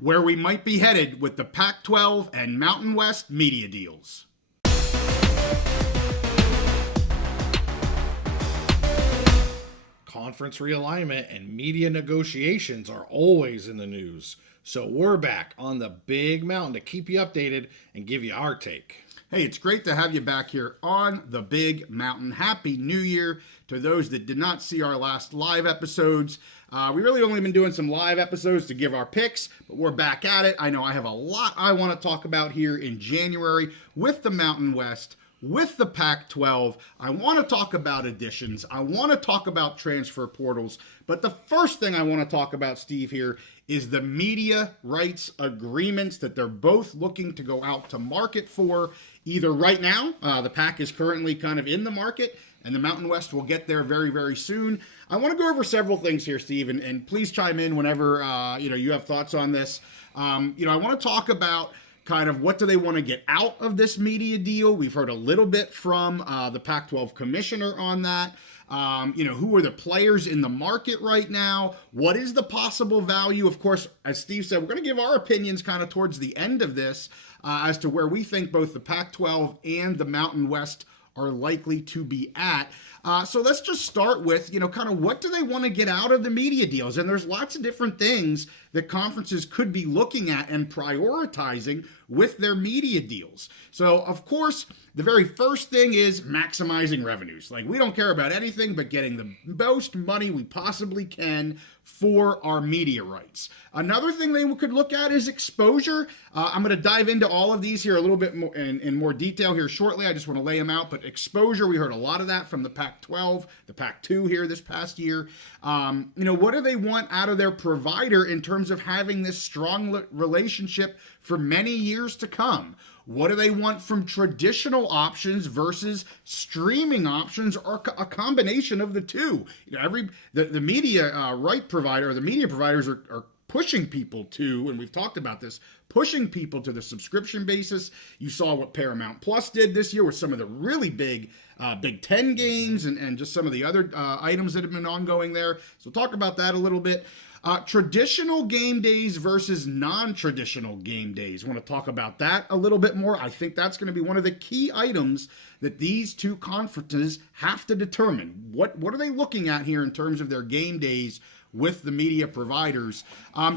where we might be headed with the Pac-12 and Mountain West media deals. Conference realignment and media negotiations are always in the news. So we're back on the big mountain to keep you updated and give you our take. Hey, it's great to have you back here on the big mountain. Happy New Year to those that did not see our last live episodes. We really only been doing some live episodes to give our picks, but we're back at it. I know I have a lot I want to talk about here in January with the Mountain West, with the Pac-12. I want to talk about additions. I want to talk about transfer portals. But the first thing I want to talk about, Steve, here is the media rights agreements that they're both looking to go out to market for. Either right now, the Pac is currently kind of in the market, and the Mountain West will get there very, very soon. I want to go over several things here, Steve, and please chime in whenever you have thoughts on this. I want to talk about kind of what do they want to get out of this media deal. We've heard a little bit from the Pac-12 commissioner on that. Who are the players in the market right now? What is the possible value? Of course, as Steve said, we're going to give our opinions kind of towards the end of this as to where we think both the Pac-12 and the Mountain West are likely to be at. So let's just start with, kind of what do they want to get out of the media deals? And there's lots of different things that conferences could be looking at and prioritizing with their media deals. So, of course, the very first thing is maximizing revenues. Like, we don't care about anything but getting the most money we possibly can for our media rights. Another thing they could look at is exposure. I'm going to dive into all of these here a little bit more in more detail here shortly. I just want to lay them out. But exposure, we heard a lot of that from the Pac-12, the Pac-2 here this past year. What do they want out of their provider in terms of having this strong relationship for many years to come? What do they want from traditional options versus streaming options, or a combination of the two? The media right provider, or the media providers are pushing people to, and we've talked about this, pushing people to the subscription basis. You saw what Paramount Plus did this year with some of the really big Big Ten games and just some of the other items that have been ongoing there. So we'll talk about that a little bit. Traditional game days versus non-traditional game days. I want to talk about that a little bit more. I think that's going to be one of the key items that these two conferences have to determine. What are they looking at here in terms of their game days with the media providers?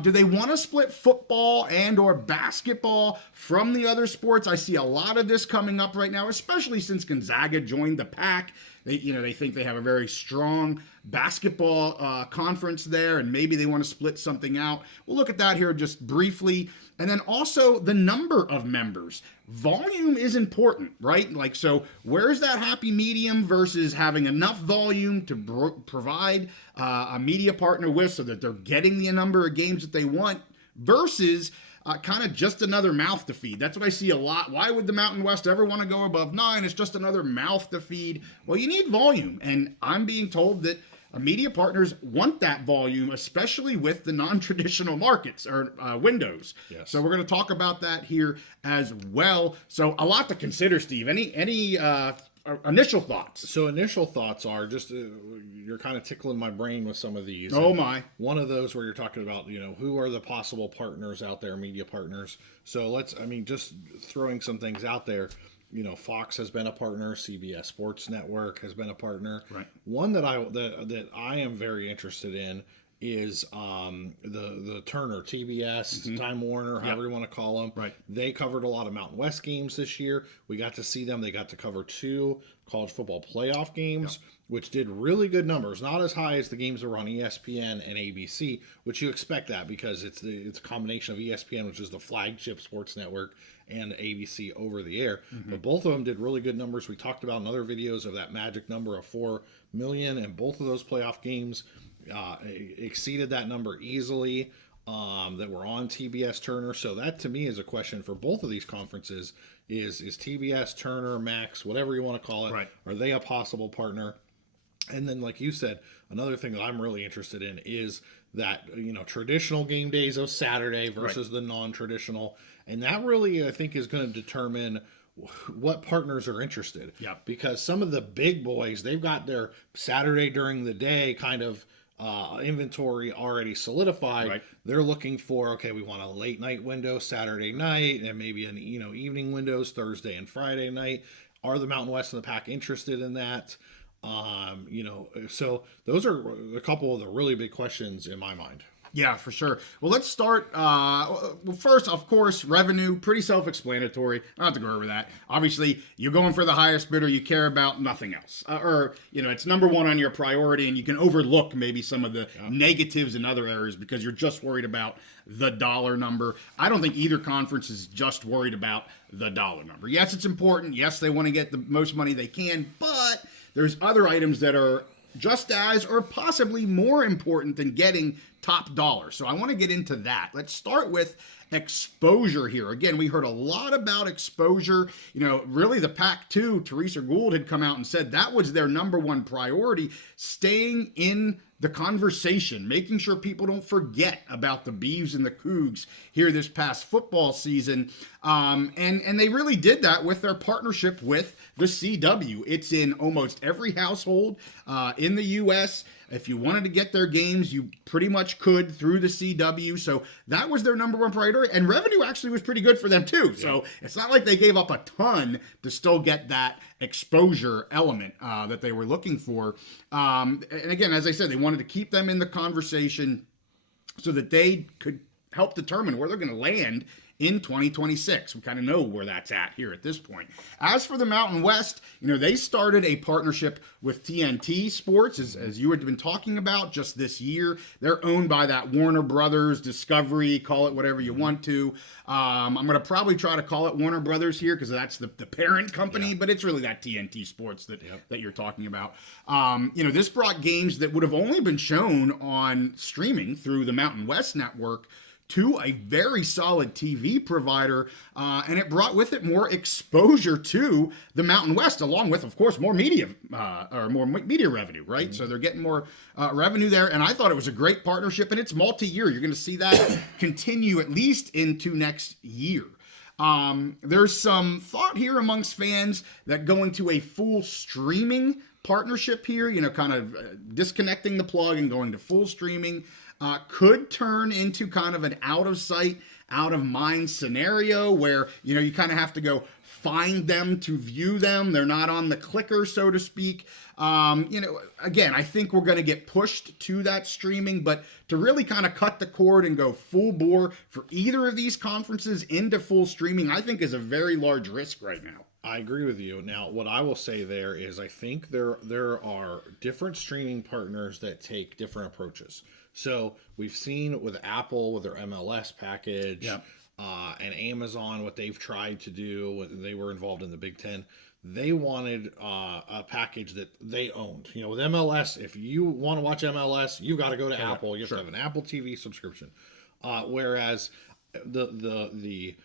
Do they want to split football and or basketball from the other sports? I see a lot of this coming up right now, especially since Gonzaga joined the Pac. They think they have a very strong basketball conference there, and maybe they want to split something out. We'll look at that here just briefly. And then also the number of members. Volume is important, right? So where's that happy medium versus having enough volume to provide a media partner with so that they're getting the number of games that they want versus kind of just another mouth to feed. That's what I see a lot. Why would the Mountain West ever want to go above 9? It's just another mouth to feed. Well, you need volume, and I'm being told that media partners want that volume, especially with the non-traditional markets or windows. Yes. So we're going to talk about that here as well. So a lot to consider, Steve. Any initial thoughts? So initial thoughts are just you're kind of tickling my brain with some of these. Oh my! One of those where you're talking about who are the possible partners out there, media partners. So just throwing some things out there. Fox has been a partner. CBS Sports Network has been a partner. Right. One that I am very interested in is the Turner, TBS, Time Warner, however you want to call them. Right. They covered a lot of Mountain West games this year. We got to see them. They got to cover 2 college football playoff games, which did really good numbers. Not as high as the games that were on ESPN and ABC, which you expect that because it's a combination of ESPN, which is the flagship sports network, and ABC over the air. But both of them did really good numbers. We talked about in other videos of that magic number of 4 million, and both of those playoff games exceeded that number easily that were on TBS Turner. So that to me is a question for both of these conferences is TBS, Turner, Max, whatever you want to call it, right. Are they a possible partner? And then, like you said, another thing that I'm really interested in is that, traditional game days of Saturday versus the non-traditional. And that really, I think, is going to determine what partners are interested. Yeah. Because some of the big boys, they've got their Saturday during the day kind of inventory already solidified. Right. They're looking for, okay, we want a late night window Saturday night, and maybe an evening windows Thursday and Friday night. Are the Mountain West and the Pac interested in that? So those are a couple of the really big questions in my mind. Yeah, for sure. Well, let's start. Well, first, of course, revenue, pretty self-explanatory. I don't have to go over that. Obviously, you're going for the highest bidder. You care about nothing else. It's number one on your priority, and you can overlook maybe some of the negatives in other areas because you're just worried about the dollar number. I don't think either conference is just worried about the dollar number. Yes, it's important. Yes, they want to get the most money they can, but there's other items that are just as or possibly more important than getting top dollar. So I want to get into that. Let's start with exposure here. Again, we heard a lot about exposure. Really the Pac-12, Teresa Gould had come out and said that was their number one priority, staying in the conversation, making sure people don't forget about the Beavs and the Cougs here this past football season. And they really did that with their partnership with the CW. It's in almost every household in the U.S. If you wanted to get their games, you pretty much could through the CW. So that was their number one priority. And revenue actually was pretty good for them too. Yeah. So it's not like they gave up a ton to still get that exposure element that they were looking for. And again, as I said, they wanted to keep them in the conversation so that they could help determine where they're going to land in 2026. We kind of know where that's at here at this point. As for the Mountain West, they started a partnership with TNT Sports, as you had been talking about just this year. They're owned by that Warner Brothers, Discovery, call it whatever you want to. I'm going to probably try to call it Warner Brothers here because that's the parent company, but it's really that TNT Sports that you're talking about. This brought games that would have only been shown on streaming through the Mountain West network to a very solid TV provider, and it brought with it more exposure to the Mountain West, along with, of course, more media revenue, right? Mm-hmm. So they're getting more revenue there, and I thought it was a great partnership, and it's multi-year. You're going to see that continue at least into next year. There's some thought here amongst fans that going to a full streaming partnership here, kind of disconnecting the plug and going to full streaming, could turn into kind of an out of sight, out of mind scenario where, you kind of have to go find them to view them. They're not on the clicker, so to speak. Again, I think we're going to get pushed to that streaming, but to really kind of cut the cord and go full bore for either of these conferences into full streaming, I think is a very large risk right now. I agree with you. Now, what I will say there is I think there are different streaming partners that take different approaches. So we've seen with Apple with their MLS package, and Amazon what they've tried to do. They were involved in the Big Ten. They wanted a package that they owned. with MLS, if you want to watch MLS, you got to go to Apple. You have to have an Apple TV subscription. Whereas the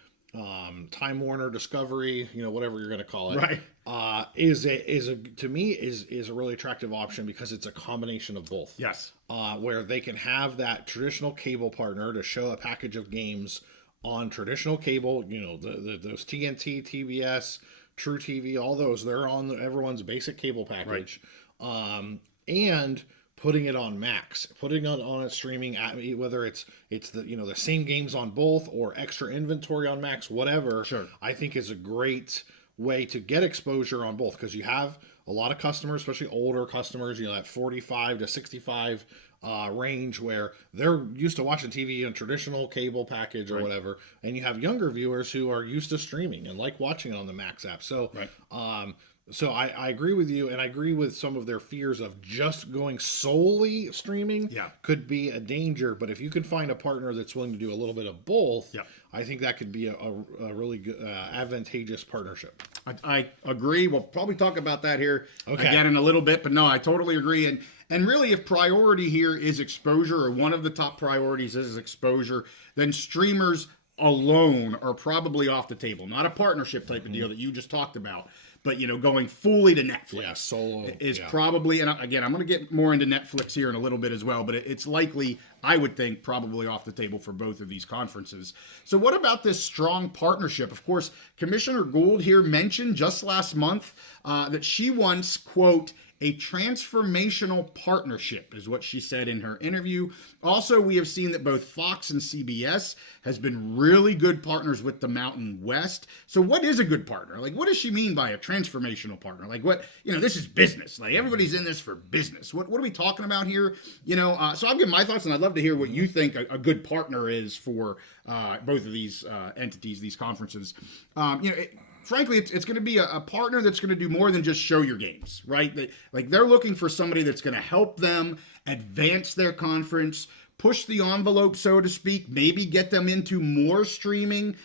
Time Warner Discovery, whatever you're going to call it, right, is to me a really attractive option because it's a combination of both. Yes, where they can have that traditional cable partner to show a package of games on traditional cable. Those TNT, TBS, True TV, all those they're on everyone's basic cable package, and putting it on Max, putting it on a streaming, whether it's the the same games on both or extra inventory on Max, whatever. Sure. I think is a great way to get exposure on both because you have a lot of customers, especially older customers, that 45 to 65 range where they're used to watching TV in a traditional cable package or whatever, and you have younger viewers who are used to streaming and like watching it on the Max app. So, So I agree with you, and I agree with some of their fears of just going solely streaming could be a danger. But if you can find a partner that's willing to do a little bit of both, I think that could be a really good, advantageous partnership. I agree. We'll probably talk about that here again in a little bit, but no, I totally agree. And really, if priority here is exposure, or one of the top priorities is exposure, then streamers alone are probably off the table. Not a partnership type of deal that you just talked about. But, going fully to Netflix solo is probably, and again, I'm going to get more into Netflix here in a little bit as well, but it's likely, I would think, probably off the table for both of these conferences. So what about this strong partnership? Of course, Commissioner Gould here mentioned just last month that she wants, quote, A transformational partnership is what she said in her interview. Also, we have seen that both Fox and CBS has been really good partners with the Mountain West. So what is a good partner? Like, what does she mean by a transformational partner? Like, what, this is business. Like, everybody's in this for business. What are we talking about here? So I'll give my thoughts, and I'd love to hear what you think a good partner is for both of these entities, these conferences. Frankly, it's going to be a partner that's going to do more than just show your games, right? They're looking for somebody that's going to help them advance their conference, push the envelope, so to speak, maybe get them into more streaming.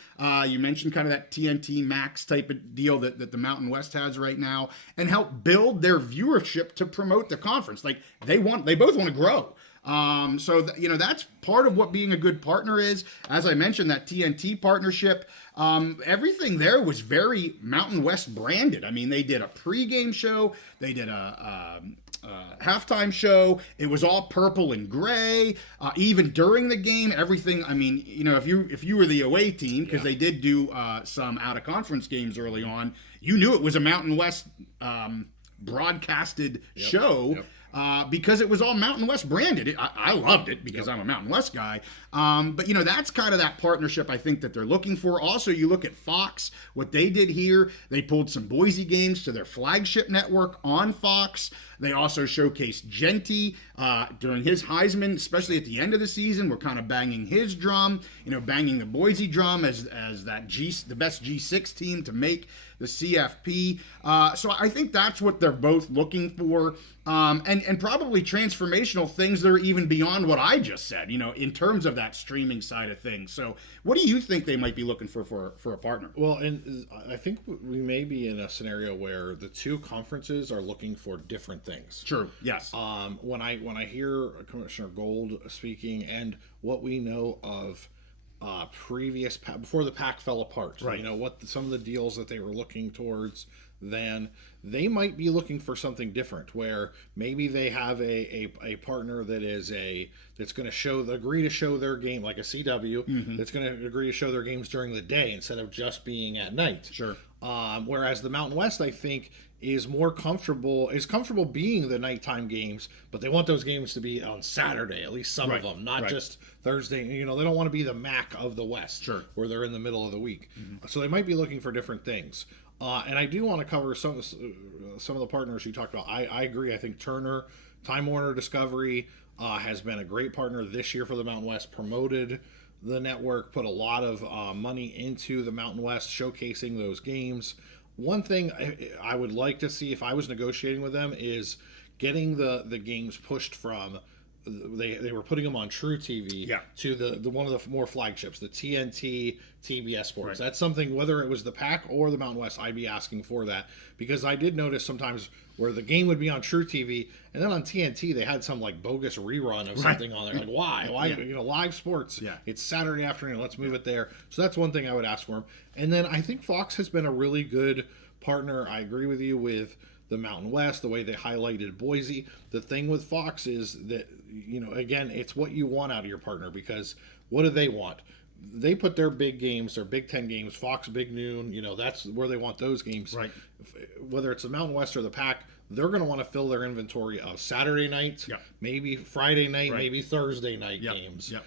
You mentioned kind of that TNT Max type of deal that the Mountain West has right now, and help build their viewership to promote the conference. Like they both want to grow. That's part of what being a good partner is. As I mentioned, that TNT partnership, everything there was very Mountain West branded. I mean, they did a pregame show, they did a halftime show. It was all purple and gray. Even during the game, everything. I mean, if you were the away team, because they did do some out of conference games early on, you knew it was a Mountain West broadcasted show. Yep. Because it was all Mountain West branded. I loved it because I'm a Mountain West guy. But that's kind of that partnership I think that they're looking for. Also, you look at Fox, what they did here, they pulled some Boise games to their flagship network on Fox. They also showcased Genty during his Heisman, especially at the end of the season. We're kind of banging his drum, banging the Boise drum as the best G6 team to make the CFP. So I think that's what they're both looking for. And probably transformational things that are even beyond what I just said, in terms of that streaming side of things. So what do you think they might be looking for a partner? Well, and I think we may be in a scenario where the two conferences are looking for different things. True. Yes. When I hear Commissioner Gold speaking and what we know of before the PAC fell apart, right? Some of the deals that they were looking towards, then they might be looking for something different, where maybe they have a partner that's going to agree to show their game, like a CW, that's going to agree to show their games during the day instead of just being at night. Sure. Whereas the Mountain West, I think, is comfortable being the nighttime games, but they want those games to be on Saturday, at least some of them, not just Thursday. They don't want to be the MAC of the West, sure, where they're in the middle of the week. So they might be looking for different things. And I do want to cover some of the partners you talked about. I agree. I think Turner, Time Warner Discovery has been a great partner this year for the Mountain West, promoted the network, put a lot of money into the Mountain West, showcasing those games. One thing I would like to see if I was negotiating with them is getting the games pushed from they were putting them on True TV to the one of the more flagships, the TNT TBS Sports. Right. That's something, whether it was the PAC or the Mountain West, I'd be asking for that, because I did notice sometimes where the game would be on True TV and then on TNT they had some like bogus rerun of something on there. Like why live sports? Yeah. It's Saturday afternoon. Let's move it there. So that's one thing I would ask for them. And then I think Fox has been a really good partner. I agree with you with the Mountain West, the way they highlighted Boise. The thing with Fox is that, again, it's what you want out of your partner, because what do they want? They put their big games, their Big Ten games, Fox Big Noon, that's where they want those games. Right. Whether it's the Mountain West or the PAC, they're going to want to fill their inventory of Saturday nights, maybe Friday night, maybe Thursday night games. Yep.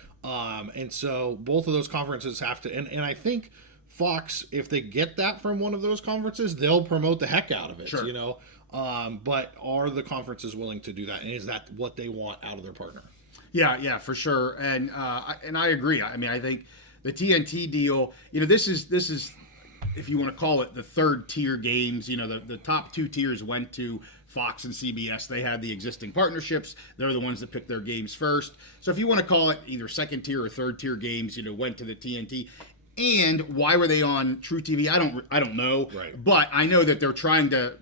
And so both of those conferences have to, and I think Fox, if they get that from one of those conferences, they'll promote the heck out of it, sure. But are the conferences willing to do that? And is that what they want out of their partner? Yeah, for sure. And I agree. I mean, I think the TNT deal, this is, if you want to call it, the third tier games. The top two tiers went to Fox and CBS. They had the existing partnerships. They're the ones that picked their games first. So if you want to call it either second tier or third tier games, went to the TNT. And why were they on True TV? I don't know. Right. But I know that they're trying to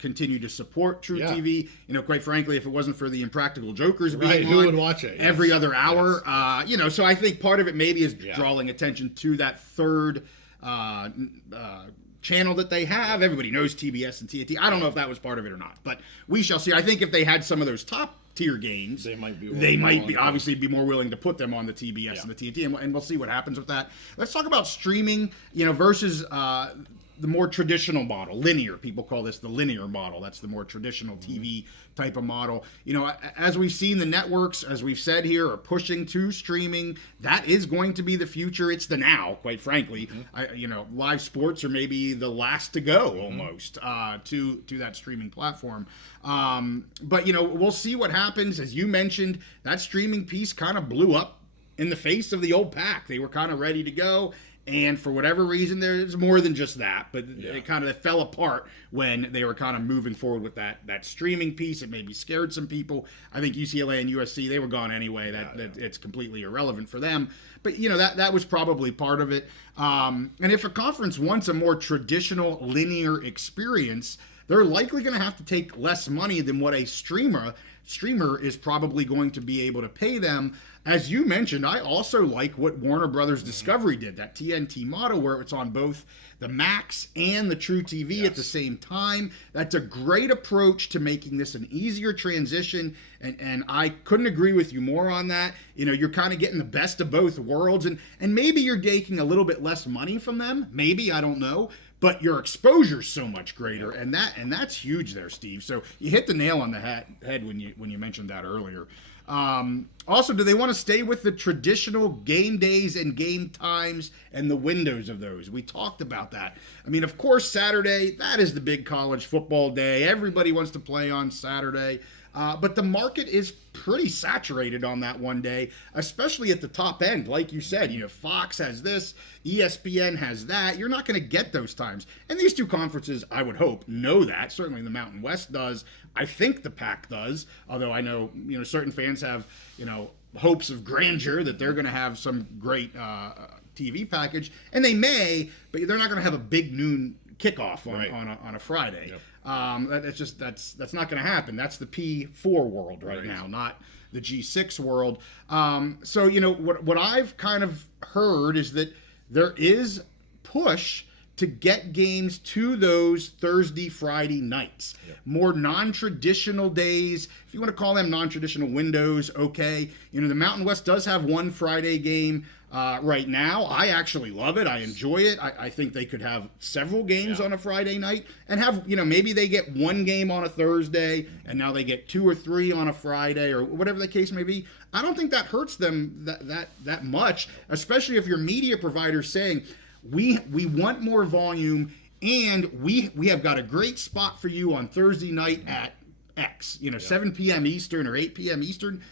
continue to support True TV. Quite frankly, if it wasn't for the Impractical Jokers being who would watch it? Every other hour? Yes. So I think part of it maybe is drawing attention to that third channel that they have. Everybody knows TBS and TNT. I don't know if that was part of it or not, but we shall see. I think if they had some of those top tier games, they might be obviously be more willing to put them on the TBS and the TNT, and we'll see what happens with that. Let's talk about streaming, versus the more traditional model, linear. People call this the linear model. That's the more traditional TV type of model. You know, as we've seen, the networks, as we've said here, are pushing to streaming. That is going to be the future. It's the now, quite frankly. You know, live sports are maybe the last to go almost to that streaming platform. But, you know, we'll see what happens. As you mentioned, that streaming piece kind of blew up in the face of the old PAC. They were kind of ready to go. And for whatever reason, there's more than just that, but it kind of fell apart when they were kind of moving forward with that streaming piece. It maybe scared some people. I think UCLA and USC, they were gone anyway. That it's completely irrelevant for them. But, you know, that was probably part of it. And if a conference wants a more traditional linear experience, they're likely going to have to take less money than what a streamer is probably going to be able to pay them. As you mentioned, I also like what Warner Brothers Discovery did, that TNT model where it's on both the Max and the True TV at the same time. That's a great approach to making this an easier transition, and I couldn't agree with you more on that. You know, you're kind of getting the best of both worlds, and maybe you're taking a little bit less money from them. Maybe, I don't know. But your exposure's so much greater, and that's huge there, Steve. So you hit the nail on the head when you mentioned that earlier. Also, do they want to stay with the traditional game days and game times and the windows of those? We talked about that. I mean, of course, Saturday, that is the big college football day. Everybody wants to play on Saturday. But the market is pretty saturated on that one day, especially at the top end. Like you said, you know, Fox has this, ESPN has that. You're not going to get those times. And these two conferences, I would hope, know that. Certainly the Mountain West does. I think the PAC does, although I know, you know, certain fans have, you know, hopes of grandeur that they're going to have some great TV package. And they may, but they're not going to have a big noon kickoff on a Friday. Yep. That's not going to happen. That's the P4 world right now, not the G6 world. So, you know, what I've kind of heard is that there is push to get games to those Thursday, Friday nights. Yep. More non-traditional days. If you want to call them non-traditional windows, okay. You know, the Mountain West does have one Friday game right now. I actually love it. I enjoy it. I think they could have several games on a Friday night and have, you know, maybe they get one game on a Thursday and now they get 2 or 3 on a Friday or whatever the case may be. I don't think that hurts them that much, especially if your media provider's saying, we want more volume and we have got a great spot for you on Thursday night at X, you know, 7 p.m. Eastern or 8 p.m. Eastern.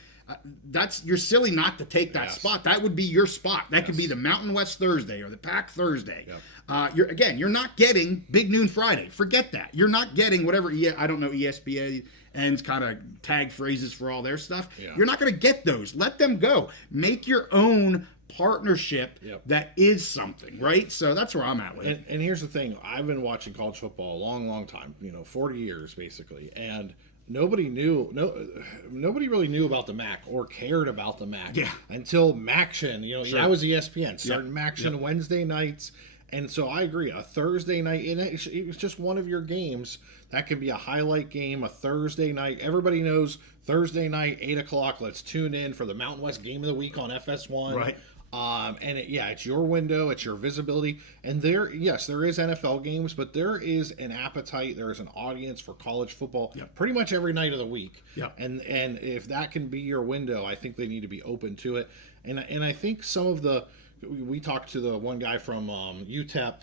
You're silly not to take that spot. That would be your spot. That could be the Mountain West Thursday or the PAC Thursday. Yep. You're not getting Big Noon Friday. Forget that. You're not getting whatever I don't know ESPN's kind of tag phrases for all their stuff. Yeah. You're not going to get those. Let them go. Make your own partnership that is something, right? So that's where I'm at with it. And here's the thing. I've been watching college football a long, long time, 40 years basically. And nobody really knew about the MAC or cared about the MAC until MACtion. That was ESPN starting MACtion Wednesday nights. And so I agree. A Thursday night, and it was just one of your games. That could be a highlight game, a Thursday night. Everybody knows Thursday night, 8 o'clock. Let's tune in for the Mountain West Game of the Week on FS1. Right. It's your window, it's your visibility. And there is NFL games, but there is an appetite, there is an audience for college football pretty much every night of the week. Yep. And if that can be your window, I think they need to be open to it. And I think some of we talked to the one guy from UTEP,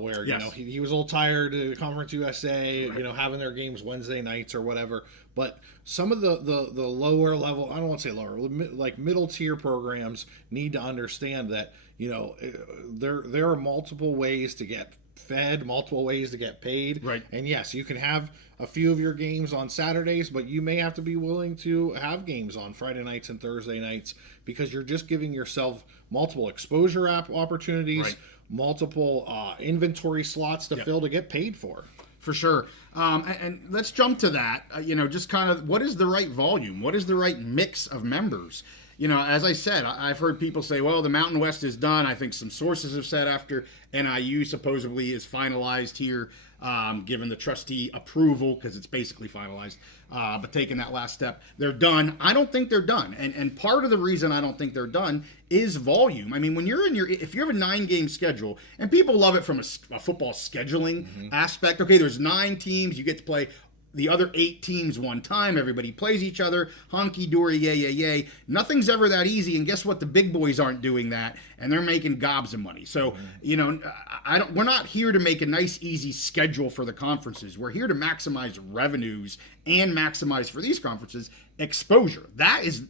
where he was a little tired of Conference USA, having their games Wednesday nights or whatever. But some of the lower level, I don't want to say lower, like middle tier programs need to understand that there are multiple ways to get fed, multiple ways to get paid. Right. And yes, you can have a few of your games on Saturdays, but you may have to be willing to have games on Friday nights and Thursday nights because you're just giving yourself multiple exposure opportunities, multiple inventory slots to fill to get paid for. For sure. And let's jump to that. Just kind of what is the right volume? What is the right mix of members? as I said, I've heard people say, well, the Mountain West is done. I think some sources have said after NIU supposedly is finalized here, given the trustee approval, because it's basically finalized, but taking that last step, they're done. I don't think they're done. And part of the reason I don't think they're done is volume. I mean, when you're if you have a 9-game schedule, and people love it from a football scheduling aspect, okay, there's 9 teams, you get to play the other 8 teams one time. Everybody plays each other. Honky dory, yay, yay, yay. Nothing's ever that easy. And guess what? The big boys aren't doing that, and they're making gobs of money. So, we're not here to make a nice, easy schedule for the conferences. We're here to maximize revenues and maximize for these conferences exposure. That is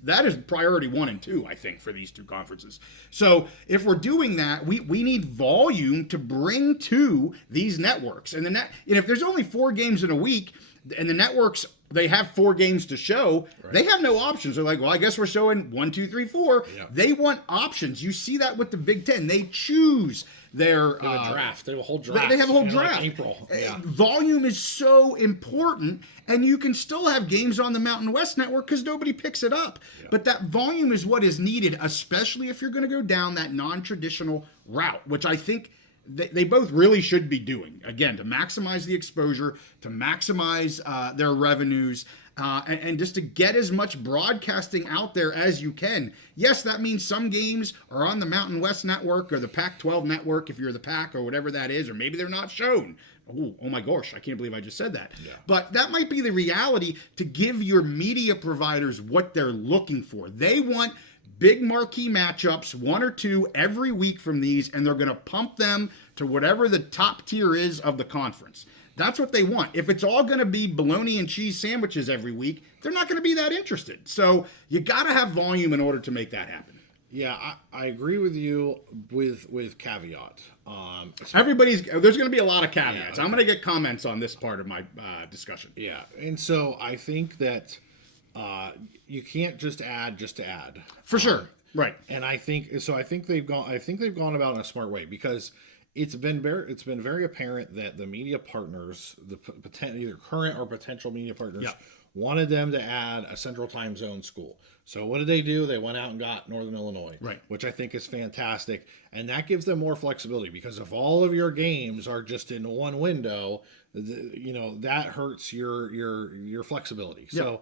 priority 1 and 2, I think, for these 2 conferences. So if we're doing that, we need volume to bring to these networks. And if there's only 4 games in a week, and the networks, they have 4 games to show, right, they have no options. They're like, well, I guess we're showing 1, 2, 3, 4. Yeah. They want options. You see that with the Big Ten. They choose their draft. They have a whole draft. They have a whole draft. Like April. Yeah. Volume is so important, and you can still have games on the Mountain West Network because nobody picks it up. Yeah. But that volume is what is needed, especially if you're going to go down that non-traditional route, which I think they both really should be doing, again, to maximize the exposure, to maximize their revenues, and just to get as much broadcasting out there as you can. Yes, that means some games are on the Mountain West Network or the Pac-12 Network if you're the Pac or whatever that is, or maybe they're not shown. Oh my gosh, I can't believe I just said that. Yeah. But that might be the reality, to give your media providers what they're looking for. They want big marquee matchups, 1 or 2 every week from these, and they're going to pump them to whatever the top tier is of the conference. That's what they want. If it's all going to be bologna and cheese sandwiches every week, they're not going to be that interested. So you got to have volume in order to make that happen. Yeah, I agree with you with caveat. There's going to be a lot of caveats. Yeah, okay. I'm going to get comments on this part of my discussion. Yeah, and so I think that you can't just add to add. For sure, right. And I think they've gone about it in a smart way, because it's been very apparent that the media partners, either current or potential media partners, yeah, wanted them to add a central time zone school. So what did they do? They went out and got Northern Illinois, right, which I think is fantastic, and that gives them more flexibility, because if all of your games are just in one window, that hurts your flexibility. Yeah. So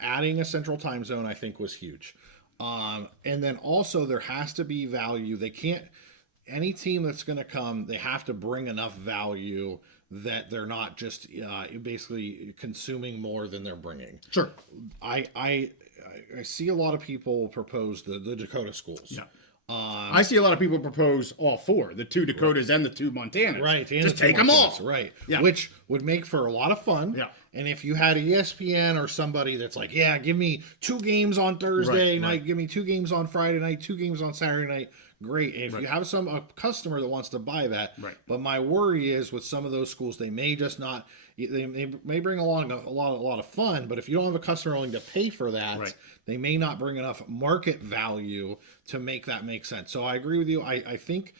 adding a central time zone, I think, was huge. And then also there has to be value. Any team that's going to come, they have to bring enough value that they're not just basically consuming more than they're bringing. Sure. I see a lot of people propose the Dakota schools. Yeah. I see a lot of people propose all 4, the 2 Dakotas, right, and the 2 Montanas. Right. Just take them all. Right. Yeah. Which would make for a lot of fun. Yeah. And if you had ESPN or somebody that's like, yeah, give me 2 games on Thursday night, right, give me 2 games on Friday night, 2 games on Saturday night, great. And if you have a customer that wants to buy that, right, but my worry is with some of those schools, they may just not. They may bring along a lot of fun, but if you don't have a customer willing to pay for that, right, they may not bring enough market value to make that make sense. So I agree with you. I think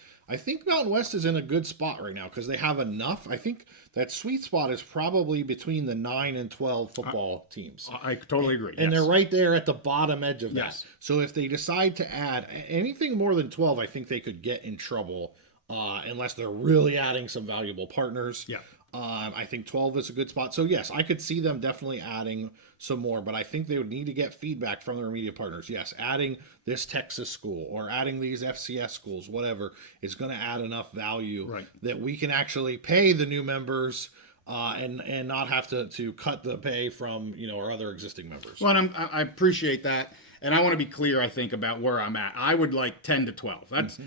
Mountain West is in a good spot right now because they have enough. I think that sweet spot is probably between the 9 and 12 football teams. I totally agree. And they're right there at the bottom edge of that. Yes. So if they decide to add anything more than 12, I think they could get in trouble unless they're really adding some valuable partners. Yeah. I think 12 is a good spot. So, yes, I could see them definitely adding some more, but I think they would need to get feedback from their media partners. Yes, adding this Texas school or adding these FCS schools, whatever, is going to add enough value, right, that we can actually pay the new members and not have to cut the pay from our other existing members. Well, and I appreciate that. And I want to be clear, I think, about where I'm at. I would like 10 to 12.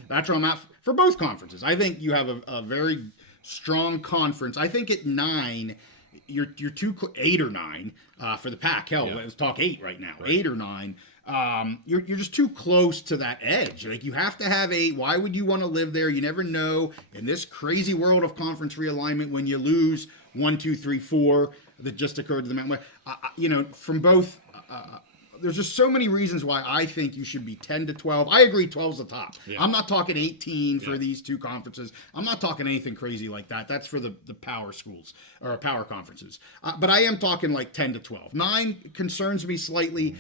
That's where I'm at for both conferences. I think you have a very strong conference. I think at 9, you're 8 or 9 for the Pac. Hell, let's talk 8 right now. Right. 8 or 9. You're just too close to that edge. Like, you have to have 8. Why would you want to live there? You never know in this crazy world of conference realignment when you lose 1, 2, 3, 4 that just occurred to the Mountain West. From both there's just so many reasons why I think you should be 10 to 12. I agree 12's the top. Yeah. I'm not talking 18 for these two conferences. I'm not talking anything crazy like that. That's for the power schools or power conferences. But I am talking like 10 to 12. 9 concerns me slightly.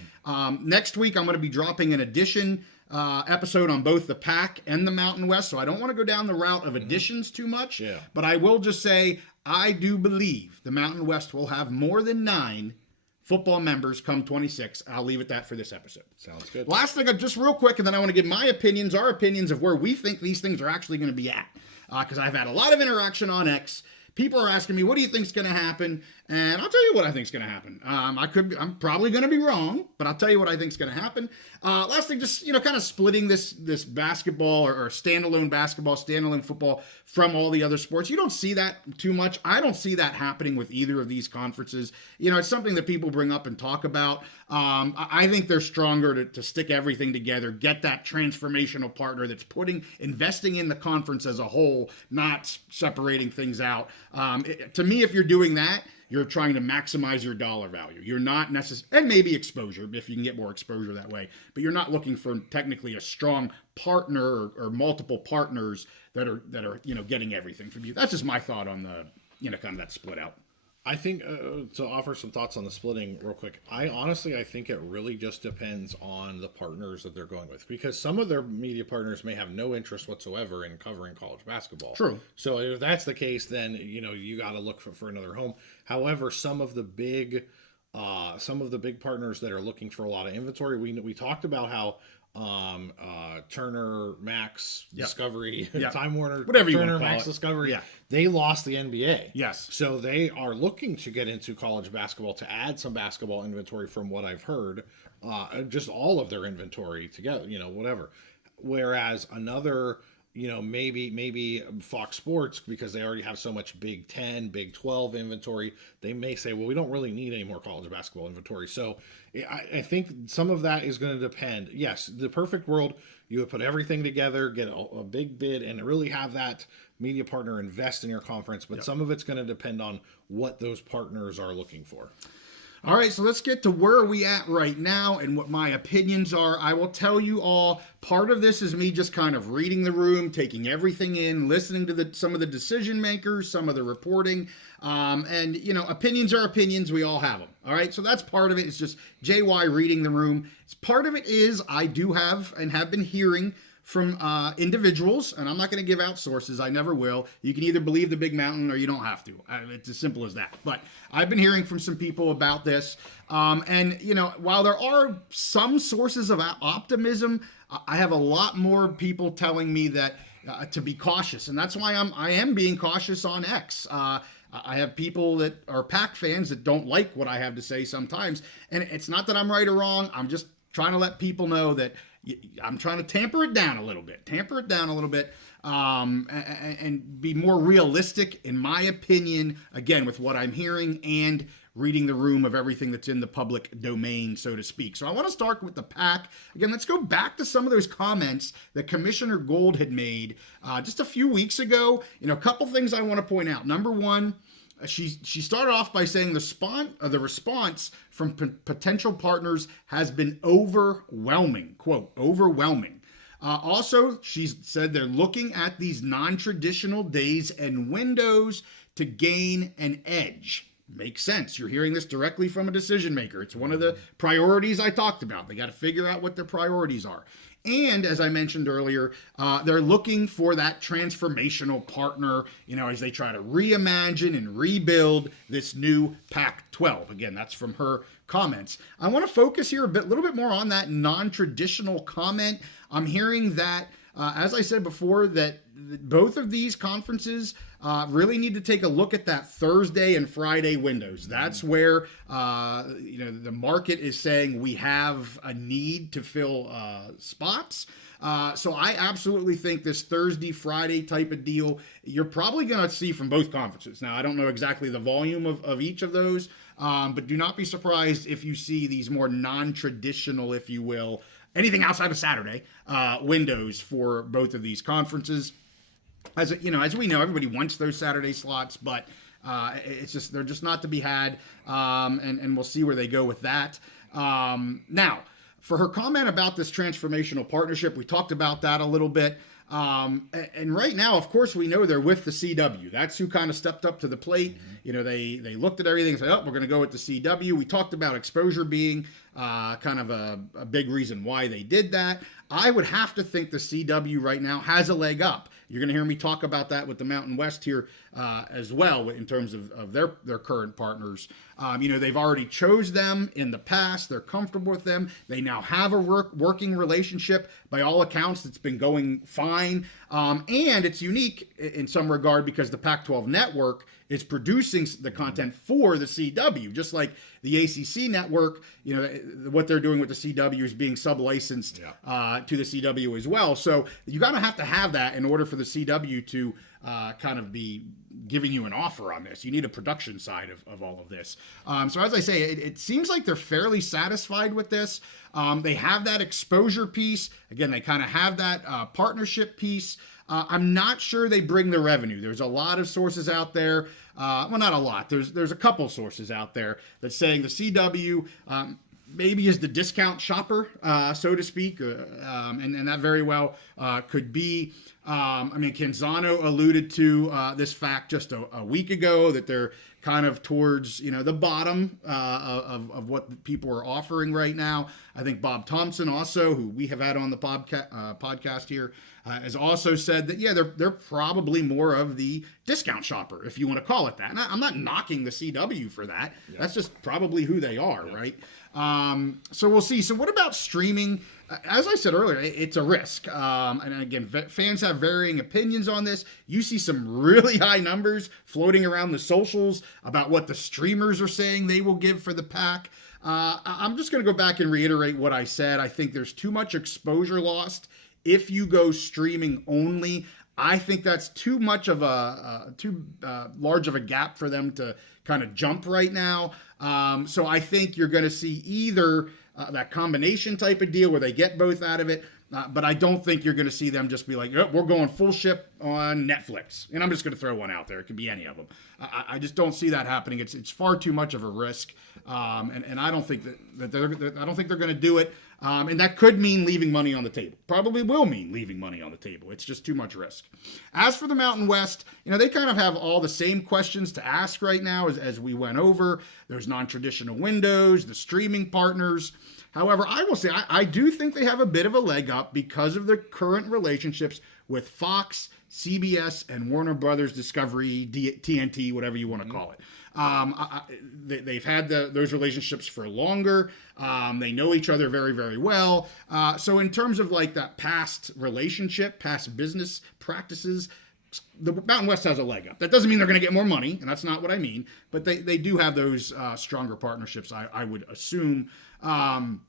Next week, I'm going to be dropping an addition episode on both the PAC and the Mountain West, so I don't want to go down the route of additions too much. Yeah. But I will just say I do believe the Mountain West will have more than 9 football members come 26. I'll leave it that for this episode. Sounds good. Last thing, just real quick, and then I want to give my opinions, our opinions of where we think these things are actually going to be at. Because I've had a lot of interaction on X. People are asking me, what do you think is going to happen? And I'll tell you what I think is going to happen. I'm probably going to be wrong, but I'll tell you what I think is going to happen. Last thing, just, kind of splitting this basketball or standalone basketball, standalone football from all the other sports. You don't see that too much. I don't see that happening with either of these conferences. It's something that people bring up and talk about. I think they're stronger to stick everything together, get that transformational partner that's investing in the conference as a whole, not separating things out. To me, if you're doing that, you're trying to maximize your dollar value. You're not necessarily, and maybe exposure, if you can get more exposure that way, but you're not looking for technically a strong partner or multiple partners that are getting everything from you. That's just my thought on the, kind of that split out. I think, to offer some thoughts on the splitting real quick, I think it really just depends on the partners that they're going with, because some of their media partners may have no interest whatsoever in covering college basketball. True. So if that's the case, then, you got to look for another home. However, some of the big partners that are looking for a lot of inventory, we talked about how Turner, Max, Discovery, Time Warner, whatever you Turner, want to call Max, it. Discovery, they lost the NBA. Yes. So they are looking to get into college basketball to add some basketball inventory from what I've heard, just all of their inventory together, whatever. Whereas another, maybe Fox Sports, because they already have so much Big 10, Big 12 inventory, they may say, well, we don't really need any more college basketball inventory. So I think some of that is going to depend. Yes, the perfect world, you would put everything together, get a big bid, and really have that media partner invest in your conference. But some of it's going to depend on what those partners are looking for. All right, so let's get to where are we at right now and what my opinions are. I will tell you all, part of this is me just kind of reading the room, taking everything in, listening to some of the decision makers, some of the reporting, and, opinions are opinions. We all have them. All right, so that's part of it. It's just JY reading the room. Part of it is I do have and have been hearing from individuals, and I'm not going to give out sources. I never will. You can either believe the Big Mountain or you don't have to. It's as simple as that. But I've been hearing from some people about this. And, while there are some sources of optimism, I have a lot more people telling me that to be cautious. And that's why I am being cautious on X. I have people that are PAC fans that don't like what I have to say sometimes. And it's not that I'm right or wrong. I'm just trying to let people know that I'm trying to tamper it down a little bit, and be more realistic, in my opinion, again, with what I'm hearing and reading the room of everything that's in the public domain, so to speak. So I want to start with the PAC. Again, let's go back to some of those comments that Commissioner Gold had made just a few weeks ago. A couple things I want to point out. Number one, she started off by saying the response from potential partners has been overwhelming, quote, overwhelming. Also, she said they're looking at these non-traditional days and windows to gain an edge. Makes sense. You're hearing this directly from a decision maker. It's one of the priorities I talked about. They got to figure out what their priorities are. And as I mentioned earlier, they're looking for that transformational partner, as they try to reimagine and rebuild this new PAC-12. Again, that's from her comments. I want to focus here a little bit more on that non-traditional comment. I'm hearing that, as I said before, that both of these conferences really need to take a look at that Thursday and Friday windows. That's where the market is saying we have a need to fill spots. So I absolutely think this Thursday, Friday type of deal, you're probably going to see from both conferences. Now, I don't know exactly the volume of each of those, but do not be surprised if you see these more non-traditional, if you will, anything outside of Saturday windows for both of these conferences. As we know, everybody wants those Saturday slots, but they're just not to be had, and we'll see where they go with that. Now, for her comment about this transformational partnership, we talked about that a little bit. And right now, of course, we know they're with the CW. That's who kind of stepped up to the plate. You know, they looked at everything and said, oh, we're going to go with the CW. We talked about exposure being kind of a big reason why they did that. I would have to think the CW right now has a leg up. You're going to hear me talk about that with the Mountain West here as well in terms of their current partners. You know, they've already chose them in the past. They're comfortable with them. They now have a working relationship. By all accounts, it's been going fine. And it's unique in some regard because the Pac-12 network is producing the content for the CW, just like the ACC network. You know, what they're doing with the CW is being sub-licensed to the CW as well. So you gotta have to have that in order for the CW to kind of be giving you an offer on this. You need a production side of all of this. So as I say, it seems like they're fairly satisfied with this. They have that exposure piece. Again, they kind of have that partnership piece. I'm not sure they bring the revenue. There's a lot of sources out there. Well, not a lot. There's a couple sources out there that's saying the CW maybe is the discount shopper, so to speak, and that very well could be. I mean, Canzano alluded to this fact just a week ago that they're kind of towards, you know, the bottom of what people are offering right now. I think Bob Thompson also, who we have had on the podcast here, has also said that, yeah, they're probably more of the discount shopper, if you want to call it that. And I'm not knocking the CW for that. Yeah. That's just probably who they are, right? So we'll see. So what about streaming? As I said earlier, it's a risk. And again, fans have varying opinions on this. You see some really high numbers floating around the socials about what the streamers are saying they will give for the pack. I'm just going to go back and reiterate what I said. I think there's too much exposure lost if you go streaming only. I think that's too much of too large of a gap for them to kind of jump right now. So I think you're going to see either that combination type of deal where they get both out of it. But I don't think you're going to see them just be like, oh, we're going full ship on Netflix. And I'm just going to throw one out there. It could be any of them. I just don't see that happening. It's far too much of a risk. And I don't think that they're going to do it. And that could mean leaving money on the table. Probably will mean leaving money on the table. It's just too much risk. As for the Mountain West, you know, they kind of have all the same questions to ask right now as we went over. There's non-traditional windows, the streaming partners. However, I will say I do think they have a bit of a leg up because of their current relationships with Fox, CBS, and Warner Brothers Discovery, TNT, whatever you want to call it. They've had those relationships for longer. They know each other very, very well. So in terms of like that past relationship, past business practices, the Mountain West has a leg up. That doesn't mean they're going to get more money, and that's not what I mean. But they do have those stronger partnerships, I would assume. And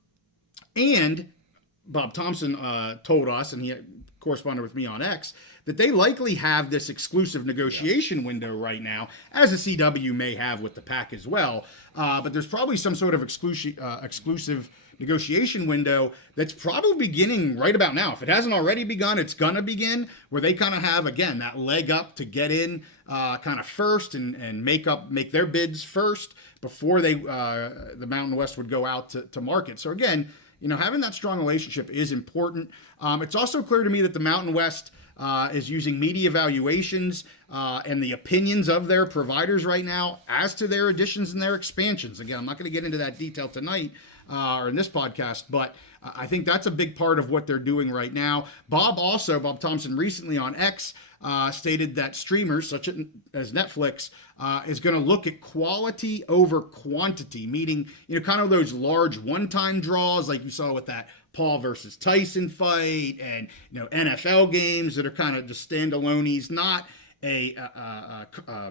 Bob Thompson told us, and he corresponded with me on X, that they likely have this exclusive negotiation window right now, as the CW may have with the PAC as well. But there's probably some sort of exclusive negotiation window that's probably beginning right about now. If it hasn't already begun, it's gonna begin, where they kind of have, again, that leg up to get in kind of first and make their bids first before the Mountain West would go out to market. So again, you know, having that strong relationship is important. It's also clear to me that the Mountain West is using media evaluations and the opinions of their providers right now as to their additions and their expansions. Again, I'm not going to get into that detail tonight or in this podcast, but I think that's a big part of what they're doing right now. Bob Thompson recently on X stated that streamers such as Netflix is going to look at quality over quantity, meaning, you know, kind of those large one-time draws like you saw with that Paul versus Tyson fight, and, you know, NFL games that are kind of just standalones, not a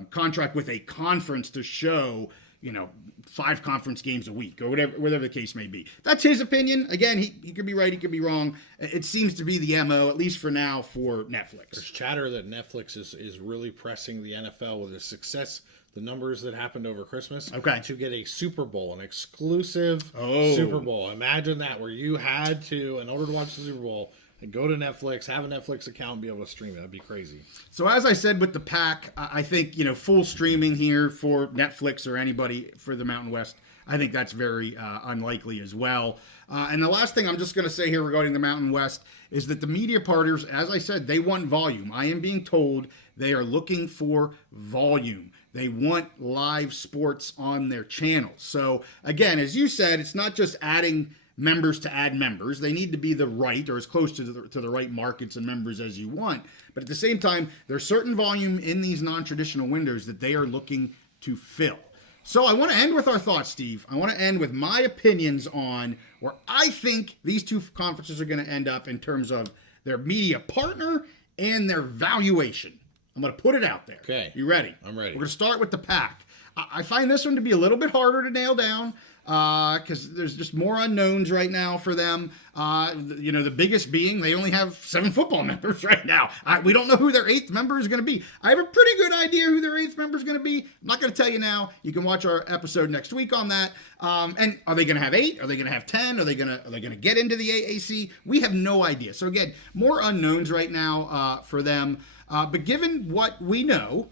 contract with a conference to show, you know, 5 conference games a week or whatever the case may be. That's his opinion. Again, he could be right, he could be wrong. It seems to be the MO, at least for now, for Netflix. There's chatter that Netflix is really pressing the NFL with the success, the numbers that happened over Christmas, to get a Super Bowl, an exclusive Super Bowl. Imagine that, where you had to, in order to watch the Super Bowl, and go to Netflix, have a Netflix account, and be able to stream it. That'd be crazy. So as I said with the PAC, I think, you know, full streaming here for Netflix or anybody for the Mountain West, I think that's very unlikely as well. And the last thing I'm just going to say here regarding the Mountain West is that the media partners, as I said, they want volume. I am being told they are looking for volume. They want live sports on their channels. So again, as you said, it's not just adding members to add members. They need to be the right or as close to the right markets and members as you want. But at the same time, there's certain volume in these non-traditional windows that they are looking to fill. So I want to end with our thoughts, Steve. I want to end with my opinions on where I think these two conferences are going to end up in terms of their media partner and their valuation. I'm going to put it out there. Okay. You ready? I'm ready. We're going to start with the PAC. I find this one to be a little bit harder to nail down because there's just more unknowns right now for them. The biggest being they only have 7 football members right now. We don't know who their 8th member is going to be. I have a pretty good idea who their 8th member is going to be. I'm not going to tell you now. You can watch our episode next week on that. And are they going to have 8? Are they going to have 10? Are they going to get into the AAC? We have no idea. So again, more unknowns right now for them. But given what we know,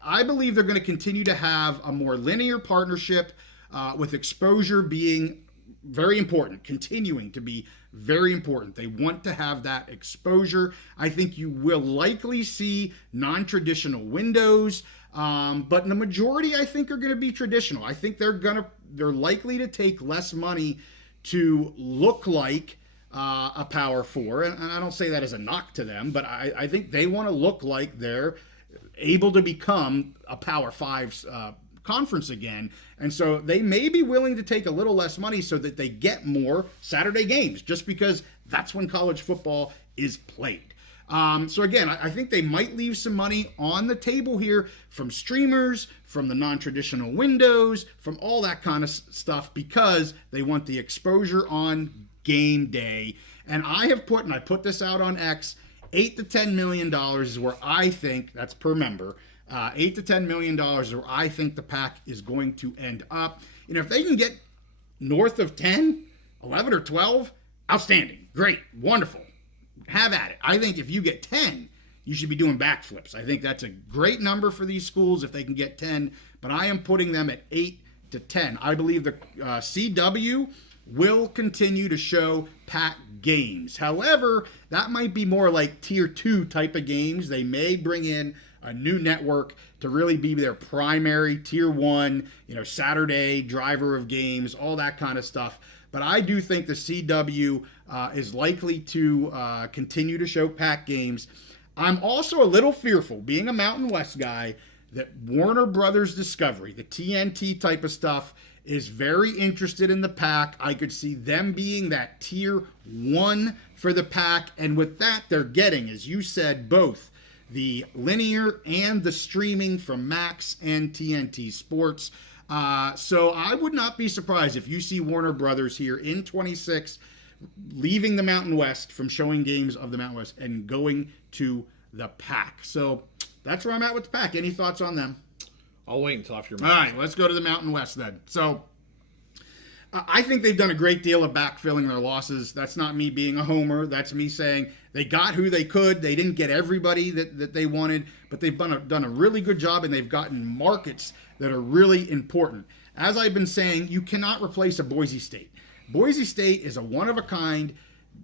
I believe they're going to continue to have a more linear partnership with exposure being very important, continuing to be very important. They want to have that exposure. I think you will likely see non-traditional windows, but the majority I think are going to be traditional. I think they're likely to take less money to look like a Power 4, and I don't say that as a knock to them, but I think they want to look like they're able to become a Power 5 conference again, and so they may be willing to take a little less money so that they get more Saturday games, just because that's when college football is played. So again, I think they might leave some money on the table here from streamers, from the non-traditional windows, from all that kind of stuff, because they want the exposure on game day. And I put this out on X, $8 to $10 million is where I think, that's per member, $8 to $10 million is where I think the PAC is going to end up. If they can get north of 10, 11 or 12, outstanding, great, wonderful. Have at it. I think if you get 10, you should be doing backflips. I think that's a great number for these schools if they can get 10, but I am putting them at 8 to 10. I believe the CW will continue to show PAC games. However, that might be more like tier 2 type of games. They may bring in a new network to really be their primary tier 1, Saturday driver of games, all that kind of stuff. But I do think the CW is likely to continue to show PAC games. I'm also a little fearful, being a Mountain West guy, that Warner Brothers Discovery, the TNT type of stuff, is very interested in the PAC. I could see them being that tier 1 for the PAC. And with that, they're getting, as you said, both the linear and the streaming from Max and TNT Sports. So I would not be surprised if you see Warner Brothers here in 26 leaving the Mountain West from showing games of the Mountain West and going to the PAC. So that's where I'm at with the PAC. Any thoughts on them? I'll wait until after your match. All right, let's go to the Mountain West then. So I think they've done a great deal of backfilling their losses. That's not me being a homer. That's me saying they got who they could. They didn't get everybody that they wanted, but they've done a really good job, and they've gotten markets that are really important. As I've been saying, you cannot replace a Boise State. Boise State is a one-of-a-kind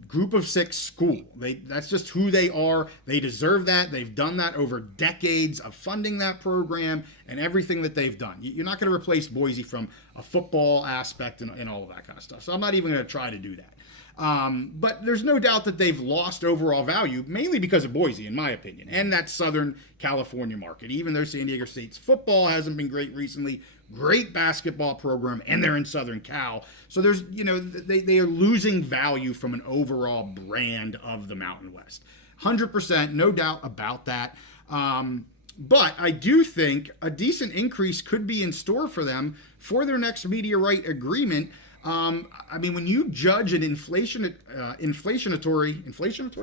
group of 6 school. That's just who they are. They deserve that. They've done that over decades of funding that program and everything that they've done. You're not going to replace Boise from a football aspect and all of that kind of stuff. So I'm not even going to try to do that. But there's no doubt that they've lost overall value, mainly because of Boise, in my opinion, and that Southern California market. Even though San Diego State's football hasn't been great recently, great basketball program, and they're in Southern Cal. So there's, they are losing value from an overall brand of the Mountain West. 100%, no doubt about that. But I do think a decent increase could be in store for them for their next media right agreement. When you judge an inflationary,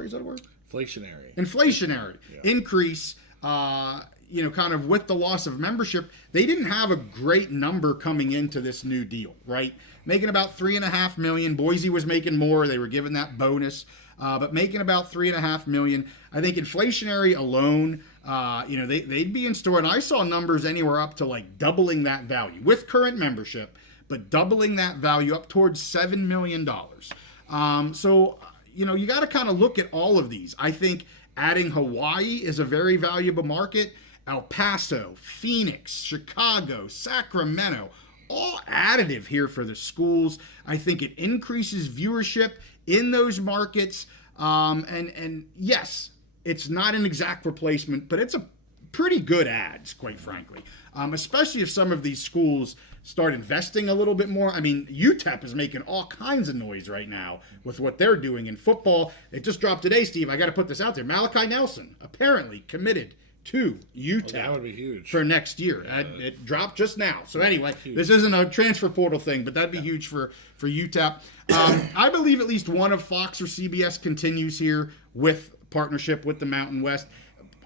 is that a word? Inflationary increase, kind of with the loss of membership, they didn't have a great number coming into this new deal, right? Making about $3.5 million. Boise was making more. They were given that bonus, but making about $3.5 million. I think inflationary alone they'd be in store. And I saw numbers anywhere up to like doubling that value with current membership, but doubling that value up towards $7 million. You got to kind of look at all of these. I think adding Hawaii is a very valuable market. El Paso, Phoenix, Chicago, Sacramento, all additive here for the schools. I think it increases viewership in those markets. And yes, it's not an exact replacement, but it's a pretty good ads, quite frankly. Especially if some of these schools start investing a little bit more. I mean, UTEP is making all kinds of noise right now with what they're doing in football. It just dropped today, Steve. I got to put this out there. Malachi Nelson apparently committed to UTEP. That would be huge for next year. It dropped just now. So anyway, this isn't a transfer portal thing, but that'd be huge for UTEP. I believe at least one of Fox or CBS continues here with partnership with the Mountain West.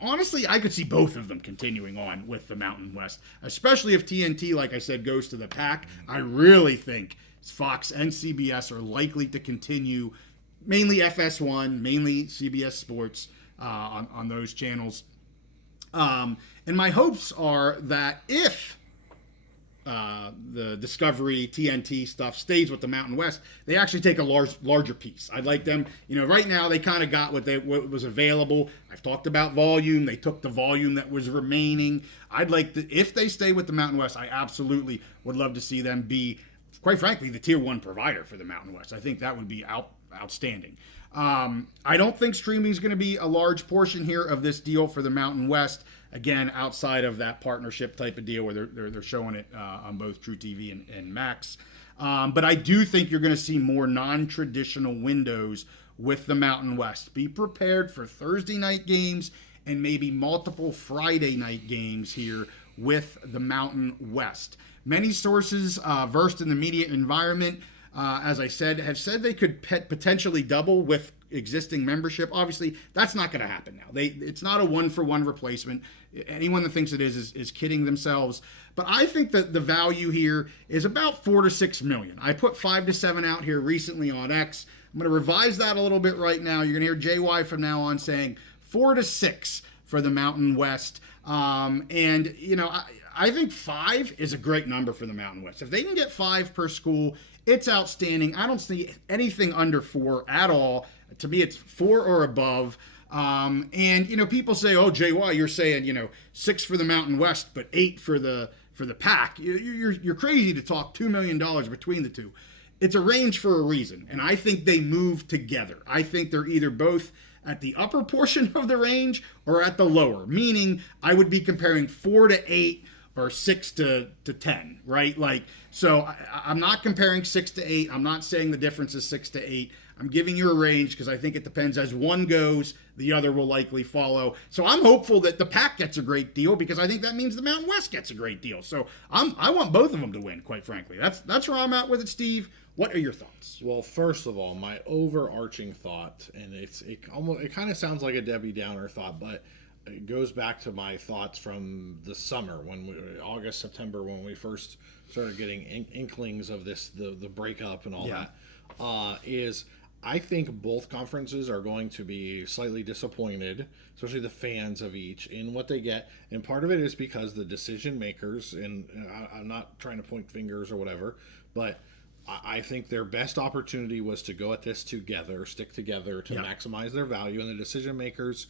Honestly, I could see both of them continuing on with the Mountain West, especially if TNT, like I said, goes to the PAC. I really think Fox and CBS are likely to continue, mainly FS1, mainly CBS Sports on those channels. And my hopes are that if the Discovery TNT stuff stays with the Mountain West, they actually take a larger piece. I'd like them, right now they kind of got what was available. I've talked about volume. They took the volume that was remaining. I'd like if they stay with the Mountain West, I absolutely would love to see them be, quite frankly, the tier 1 provider for the Mountain West. I think that would be outstanding. I don't think streaming is going to be a large portion here of this deal for the Mountain West. Again, outside of that partnership type of deal where they're showing it on both True TV and Max. But I do think you're going to see more non-traditional windows with the Mountain West. Be prepared for Thursday night games and maybe multiple Friday night games here with the Mountain West. Many sources versed in the media environment, as I said, have said they could potentially double with existing membership. Obviously, that's not going to happen now. It's not a one-for-one replacement. Anyone that thinks it is kidding themselves. But I think that the value here is about $4 to $6 million. I put 5 to 7 out here recently on X. I'm going to revise that a little bit right now. You're going to hear JY from now on saying 4 to 6 for the Mountain West. I think 5 is a great number for the Mountain West. If they can get 5 per school, it's outstanding. I don't see anything under 4 at all. To me, it's 4 or above. People say, "Oh, JY, you're saying 6 for the Mountain West, but 8 for the PAC." You're crazy to talk $2 million between the two. It's a range for a reason, and I think they move together. I think they're either both at the upper portion of the range or at the lower. Meaning, I would be comparing 4 to 8 or 6 to 10, right? So I'm not comparing 6 to 8. I'm not saying the difference is 6 to 8. I'm giving you a range because I think it depends. As one goes, the other will likely follow. So I'm hopeful that the PAC gets a great deal because I think that means the Mountain West gets a great deal. So I want both of them to win, quite frankly. That's where I'm at with it, Steve. What are your thoughts? Well, first of all, my overarching thought, and it kind of sounds like a Debbie Downer thought, but it goes back to my thoughts from the summer August, September, when we first started getting inklings of this, the breakup and all that, is I think both conferences are going to be slightly disappointed, especially the fans of each, in what they get. And part of it is because the decision makers, and I'm not trying to point fingers or whatever, but I think their best opportunity was to go at this together, stick together to maximize their value. And the decision makers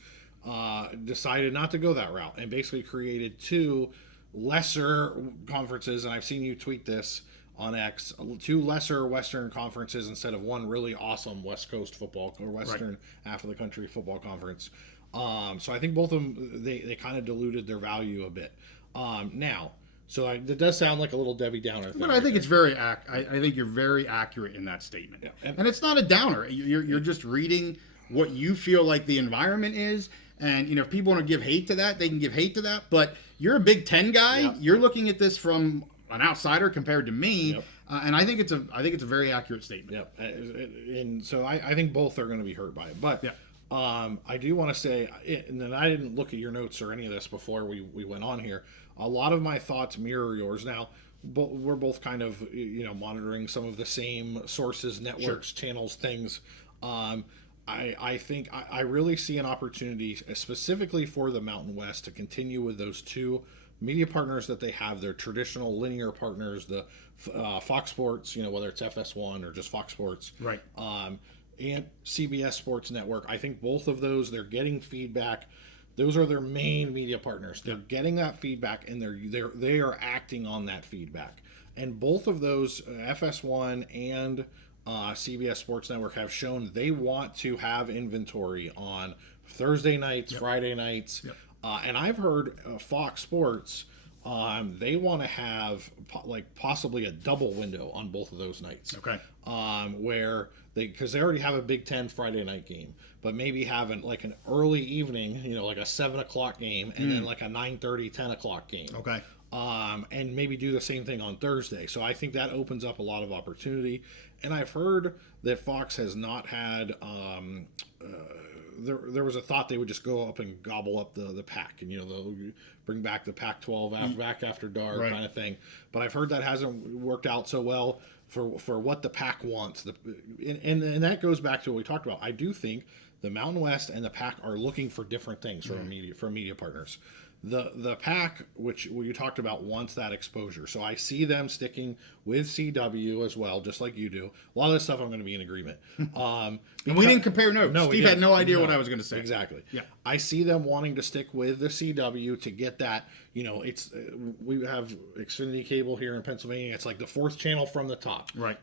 decided not to go that route and basically created 2 lesser conferences. And I've seen you tweet this on X, 2 lesser Western conferences instead of one really awesome West Coast football or Western half of the country football conference. So I think both of them, they kind of diluted their value a bit. It does sound like a little Debbie Downer thing. But I think it's very I think you're very accurate in that statement. Yeah. And it's not a downer. You're just reading what you feel like the environment is. And if people want to give hate to that, they can give hate to that. But you're a Big Ten guy. Yeah. You're looking at this from an outsider compared to me. Yep. And I think it's a very accurate statement. Yep. And so I think both are going to be hurt by it. But I do want to say, and then I didn't look at your notes or any of this before we went on here. A lot of my thoughts mirror yours. Now, we're both kind of monitoring some of the same sources, networks, channels, things. I think I really see an opportunity specifically for the Mountain West to continue with those two media partners that they have, their traditional linear partners, the Fox Sports, whether it's FS1 or just Fox Sports, Right. And CBS Sports Network. I think both of those, they're getting feedback. Those are their main media partners. They're getting that feedback, and they are acting on that feedback. And both of those, FS1 and CBS Sports Network, have shown they want to have inventory on Thursday nights, Friday nights. And I've heard Fox Sports, they want to have possibly a double window on both of those nights. Okay. Where because they already have a Big Ten Friday night game, but maybe having like an early evening, like a 7 o'clock game, and then like a 9:30, 10 o'clock game. Okay. And maybe do the same thing on Thursday. So I think that opens up a lot of opportunity. And I've heard that Fox has not had. There was a thought they would just go up and gobble up the PAC, and they'll bring back the PAC-12 back after dark, Right. kind of thing. But I've heard that hasn't worked out so well for what the PAC wants. And that goes back to what we talked about. I do think the Mountain West and the PAC are looking for different things from media partners. The PAC, which you talked about, wants that exposure. So I see them sticking with CW as well, just like you do. A lot of this stuff I'm going to be in agreement. And we didn't compare notes. No, Steve had no idea what I was going to say. Exactly. Yeah. I see them wanting to stick with the CW to get that. It's we have Xfinity cable here in Pennsylvania. It's like the fourth channel from the top. Right.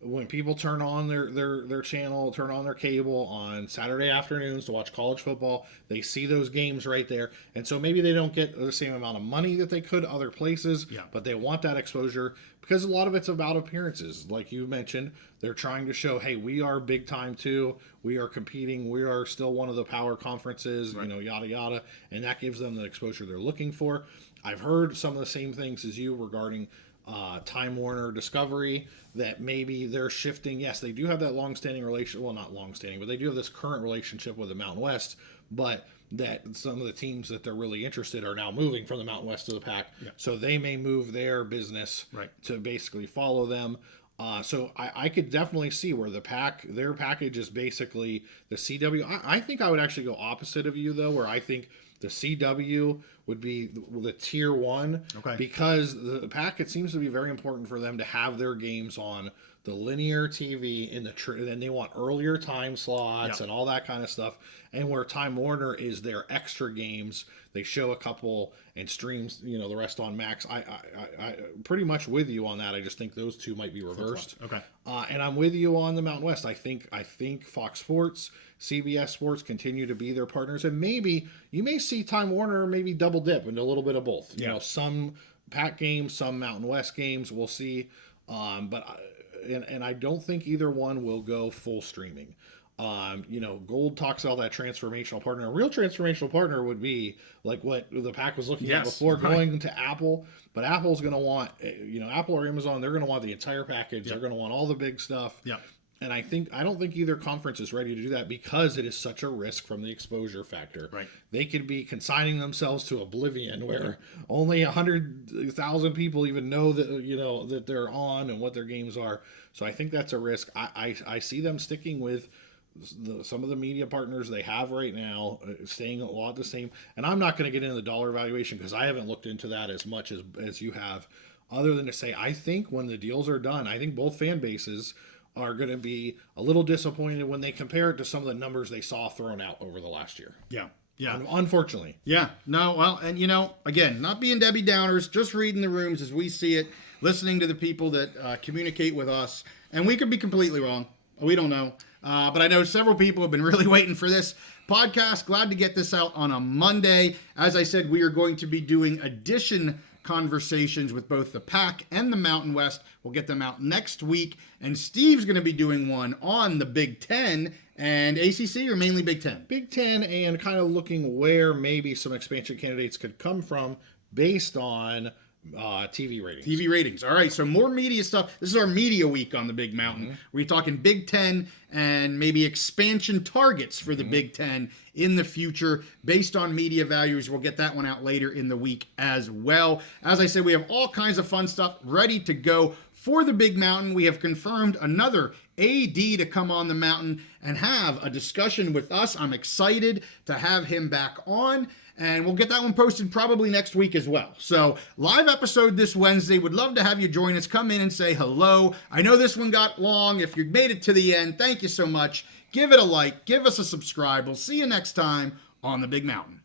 When people turn on their channel, turn on their cable on Saturday afternoons to watch college football, they see those games right there. And so maybe they don't get the same amount of money that they could other places, but they want that exposure because a lot of it's about appearances. Like you mentioned, they're trying to show, hey, we are big time too. We are competing. We are still one of the power conferences, yada, yada. And that gives them the exposure they're looking for. I've heard some of the same things as you regarding Time Warner Discovery, that maybe they're shifting. Yes, they do have that long-standing relationship. Well, not long-standing, but they do have this current relationship with the Mountain West. But that some of the teams that they're really interested are now moving from the Mountain West to the PAC. So they may move their business to basically follow them. So I could definitely see where the PAC, their package is basically the CW. I think I would actually go opposite of you, though, where I think the CW would be the tier one, because the PAC, it seems to be very important for them to have their games on the linear TV and they want earlier time slots and all that kind of stuff. And where Time Warner is their extra games, they show a couple and streams, the rest on Max. I pretty much with you on that. I just think those two might be reversed. Okay. And I'm with you on the Mountain West. I think Fox Sports, CBS Sports continue to be their partners, and maybe you may see Time Warner maybe double dip into a little bit of both. Some PAC games, some Mountain West games. We'll see. But I don't think either one will go full streaming. Gold talks about that transformational partner. A real transformational partner would be like what the PAC was looking at before, going to Apple. But Apple's going to want, Apple or Amazon, they're going to want the entire package. They're going to want all the big stuff. And I don't think either conference is ready to do that because it is such a risk from the exposure factor. Right. They could be consigning themselves to oblivion where only 100,000 people even know that that they're on and what their games are. So I think that's a risk. I see them sticking with some of the media partners they have right now, staying a lot the same. And I'm not going to get into the dollar valuation because I haven't looked into that as much as you have, other than to say I think when the deals are done, I think both fan bases are going to be a little disappointed when they compare it to some of the numbers they saw thrown out over the last year. Yeah. Unfortunately. Yeah. No, well, and again, not being Debbie Downers, just reading the rooms as we see it, listening to the people that communicate with us. And we could be completely wrong. We don't know. But I know several people have been really waiting for this podcast. Glad to get this out on a Monday. As I said, we are going to be doing addition conversations with both the PAC and the Mountain West. We'll get them out next week. And Steve's going to be doing one on the Big Ten and ACC, or mainly Big Ten? Big Ten, and kind of looking where maybe some expansion candidates could come from based on TV ratings. TV ratings. All right, so more media stuff. This is our media week on the Big Mountain. We're talking Big Ten and maybe expansion targets for the Big Ten in the future based on media values. We'll get that one out later in the week as well. As I said, we have all kinds of fun stuff ready to go for the Big Mountain. We have confirmed another AD to come on the mountain and have a discussion with us. I'm excited to have him back on, and we'll get that one posted probably next week as well. So, live episode this Wednesday. Would love to have you join us. Come in and say hello. I know this one got long. If you made it to the end, thank you so much. Give it a like. Give us a subscribe. We'll see you next time on the Big Mountain.